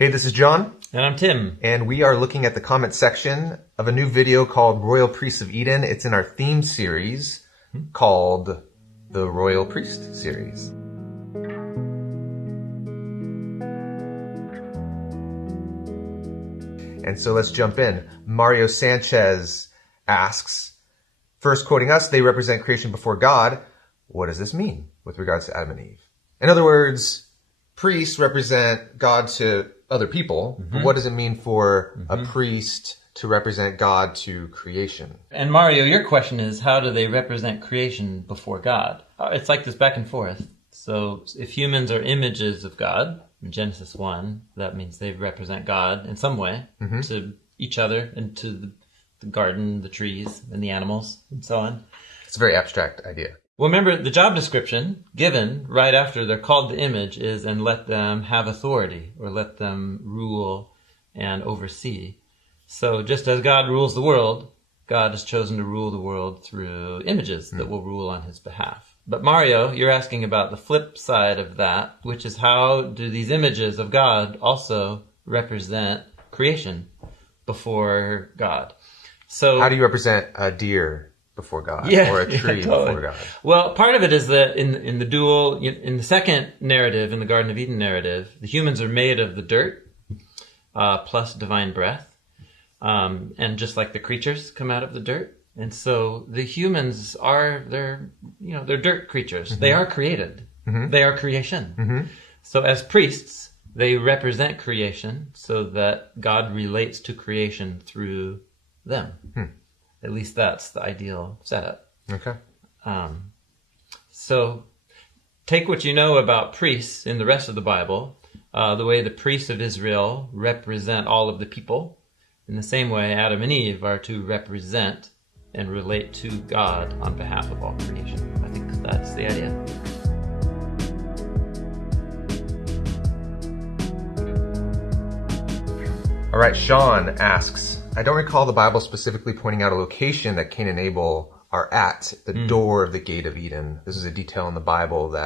Hey, this is John. And I'm Tim. And we are looking at the comment section of a new video called Royal Priests of Eden. It's in our theme series called the Royal Priest series. And so let's jump in. Mario Sanchez asks, first quoting us, they represent creation before God. What does this mean with regards to Adam and Eve? In other words, priests represent God to other people. But what does it mean for a priest to represent God to creation? And Mario, your question is, how do they represent creation before God? It's like this back and forth. So if humans are images of God, in Genesis 1, that means they represent God in some way to each other and to the garden, the trees, and the animals, and so on. It's a very abstract idea. Well, remember, the job description given right after they're called to image is, and let them have authority, or let them rule and oversee. So just as God rules the world, God has chosen to rule the world through images that will rule on his behalf. But Mario, you're asking about the flip side of that, which is how do these images of God also represent creation before God? So how do you represent a deer before God, or a tree before God? Well, part of it is that in the second narrative, in the Garden of Eden narrative, the humans are made of the dirt plus divine breath, and just like the creatures come out of the dirt. And so the humans they're dirt creatures. They are created. They are creation. So as priests, they represent creation so that God relates to creation through them. At least that's the ideal setup. Okay. So take what you know about priests in the rest of the Bible, the way the priests of Israel represent all of the people. In the same way, Adam and Eve are to represent and relate to God on behalf of all creation. I think that's the idea. All right, Sean asks, I don't recall the Bible specifically pointing out a location that Cain and Abel are at, the door of the gate of Eden. This is a detail in the Bible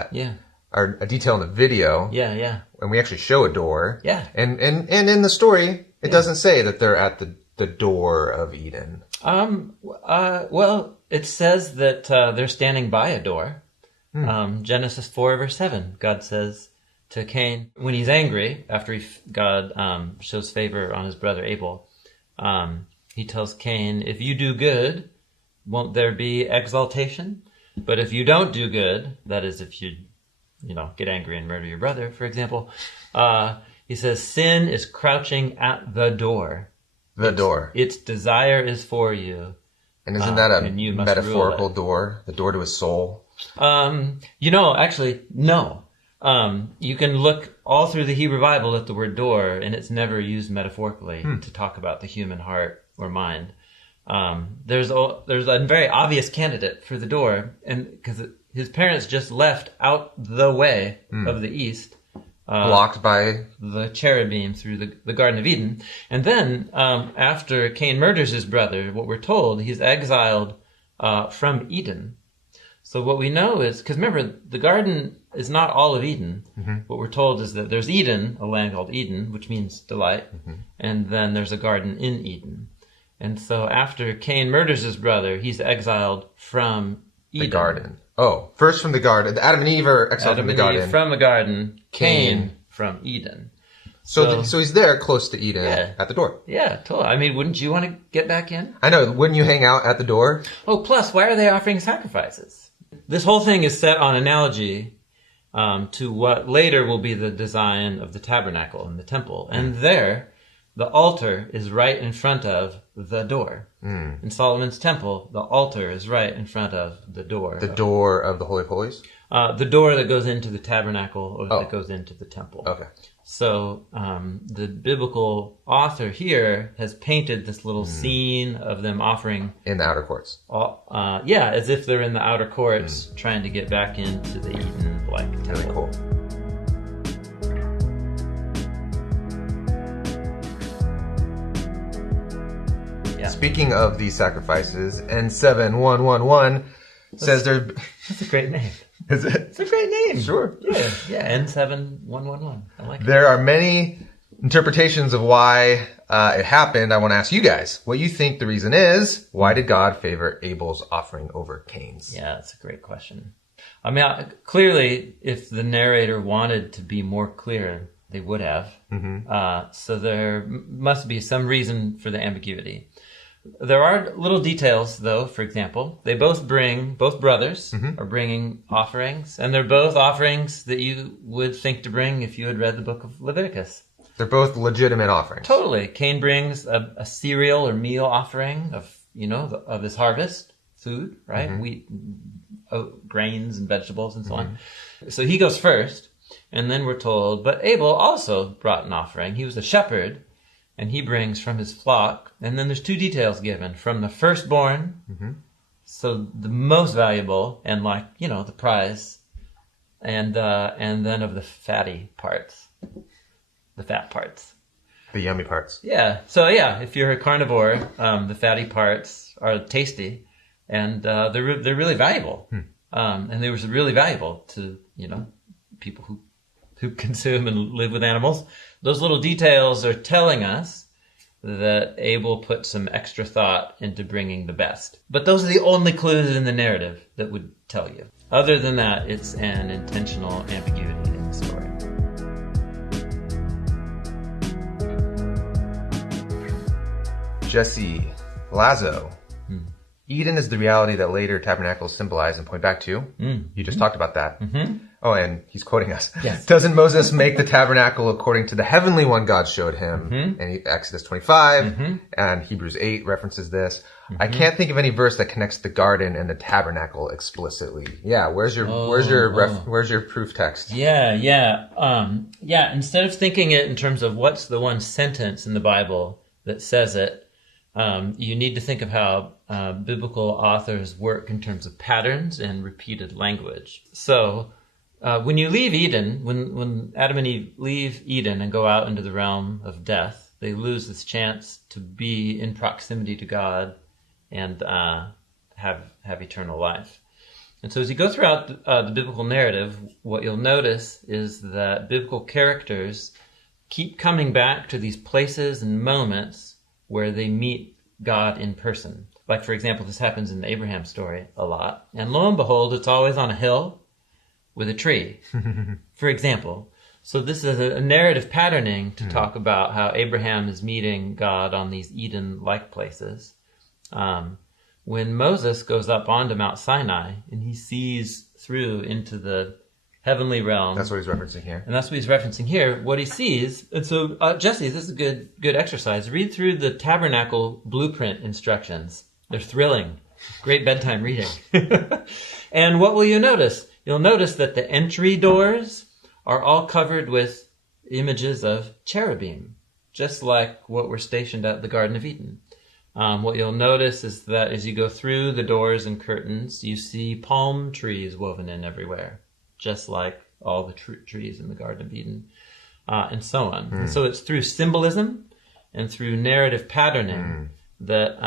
or a detail in the video. Yeah. And we actually show a door. Yeah. And in the story, it doesn't say that they're at the door of Eden. Well, it says that they're standing by a door. Genesis 4 verse 7, God says to Cain, when he's angry, after God shows favor on his brother Abel, he tells Cain, if you do good, won't there be exaltation? But if you don't do good, that is if you get angry and murder your brother, for example, he says, sin is crouching at the door. Its desire is for you. And isn't that a metaphorical door? The door to his soul? Actually, no. You can look all through the Hebrew Bible at the word door, and it's never used metaphorically to talk about the human heart or mind. There's a very obvious candidate for the door, and because his parents just left out the way of the east, blocked by the cherubim through the Garden of Eden. And then after Cain murders his brother, what we're told, he's exiled from Eden. So what we know is, because remember, the garden is not all of Eden. What we're told is that there's Eden, a land called Eden, which means delight, and then there's a garden in Eden. And so after Cain murders his brother, he's exiled from Eden. The garden. Oh, first from the garden. Adam and Eve are exiled from the garden. Adam and Eve from the garden, Cain from Eden. So he's there close to Eden at the door. Yeah, totally. I mean, wouldn't you want to get back in? I know. Wouldn't you hang out at the door? Oh, plus, why are they offering sacrifices? This whole thing is set on analogy to what later will be the design of the tabernacle and the temple. And there, the altar is right in front of the door. In Solomon's temple, the altar is right in front of the door. The door of the Holy of Holies? The door that goes into the tabernacle or that goes into the temple. Okay. So the biblical author here has painted this little scene of them offering... in the outer courts. As if they're in the outer courts trying to get back into the Eden-like temple. Really cool. Yeah. Speaking of these sacrifices, N7111 says they're... That's a great name. Is it? It's a great name. Sure. Yeah, N7111. I like it. There are many interpretations of why it happened, I want to ask you guys what you think the reason is. Why did God favor Abel's offering over Cain's? Yeah, that's a great question. I mean, clearly, if the narrator wanted to be more clear, they would have. So there must be some reason for the ambiguity. There are little details, though. For example, both brothers are bringing offerings, and they're both offerings that you would think to bring if you had read the book of Leviticus. They're both legitimate offerings. Totally. Cain brings a cereal or meal offering of his harvest, food, right? Wheat, grains and vegetables and so on. So he goes first, and then we're told, but Abel also brought an offering. He was a shepherd, and he brings from his flock. And then there's two details given: from the firstborn, so the most valuable and the prize, and then of the fatty parts, the fat parts, the yummy parts. Yeah. So if you're a carnivore, the fatty parts are tasty, and they're really valuable. And they were really valuable to people who consume and live with animals. Those little details are telling us that Abel put some extra thought into bringing the best. But those are the only clues in the narrative that would tell you. Other than that, it's an intentional ambiguity in the story. Jesse Lazo. Eden is the reality that later tabernacles symbolize and point back to. You just talked about that. Oh, and he's quoting us. Yes. Doesn't Moses make the tabernacle according to the heavenly one God showed him? And Exodus 25 and Hebrews 8 references this. I can't think of any verse that connects the garden and the tabernacle explicitly. Yeah, where's your proof text? Yeah. Instead of thinking it in terms of what's the one sentence in the Bible that says it, you need to think of how biblical authors work in terms of patterns and repeated language. So when you leave Eden, when Adam and Eve leave Eden and go out into the realm of death, they lose this chance to be in proximity to God and have eternal life. And so as you go throughout the biblical narrative, what you'll notice is that biblical characters keep coming back to these places and moments where they meet God in person. Like, for example, this happens in the Abraham story a lot. And lo and behold, it's always on a hill with a tree, for example. So this is a narrative patterning to talk about how Abraham is meeting God on these Eden-like places. When Moses goes up onto Mount Sinai and he sees through into the heavenly realm. That's what he's referencing here. And that's what he's referencing here, what he sees. And so, Jesse, this is a good exercise. Read through the tabernacle blueprint instructions. They're thrilling. Great bedtime reading. And what will you notice? You'll notice that the entry doors are all covered with images of cherubim, just like what were stationed at the Garden of Eden. What you'll notice is that as you go through the doors and curtains, you see palm trees woven in everywhere, just like all the trees in the Garden of Eden, and so on. And so it's through symbolism and through narrative patterning that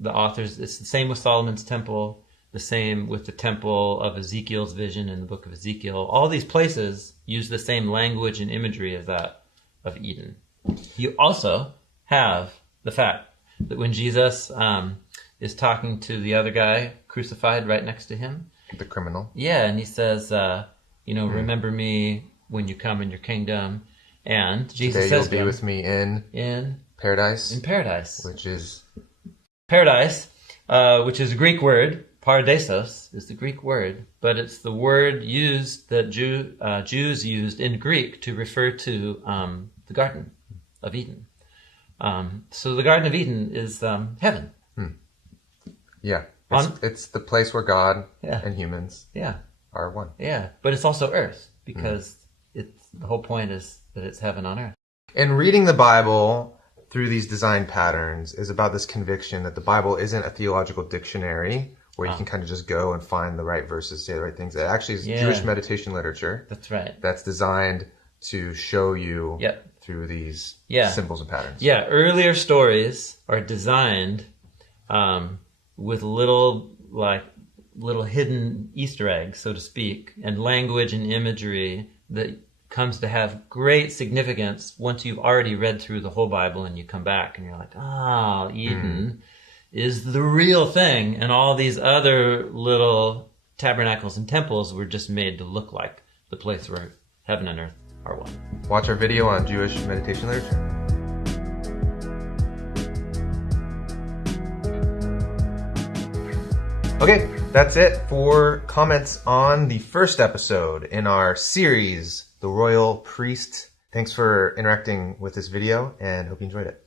the authors, it's the same with Solomon's temple, the same with the temple of Ezekiel's vision in the book of Ezekiel. All these places use the same language and imagery as that of Eden. You also have the fact that when Jesus is talking to the other guy crucified right next to him, the criminal. Yeah, and he says, remember me when you come in your kingdom. And Jesus Today says you'll be with me in paradise. In paradise. Which is? Paradise, which is a Greek word. Paradisos is the Greek word, but it's the word used that Jews used in Greek to refer to the Garden of Eden. So the Garden of Eden is heaven. Yeah. It's the place where God and humans are one. Yeah, but it's also earth, because the whole point is that it's heaven on earth. And reading the Bible through these design patterns is about this conviction that the Bible isn't a theological dictionary where you can kind of just go and find the right verses, say the right things. It actually is Jewish meditation literature. That's right. That's designed to show you through these symbols and patterns. Yeah, earlier stories are designed with little hidden Easter eggs, so to speak, and language and imagery that comes to have great significance once you've already read through the whole Bible and you come back and you're like, Eden is the real thing, and all these other little tabernacles and temples were just made to look like the place where heaven and earth are one. Watch our video on Jewish meditation literature. Okay, that's it for comments on the first episode in our series, The Royal Priest. Thanks for interacting with this video, and hope you enjoyed it.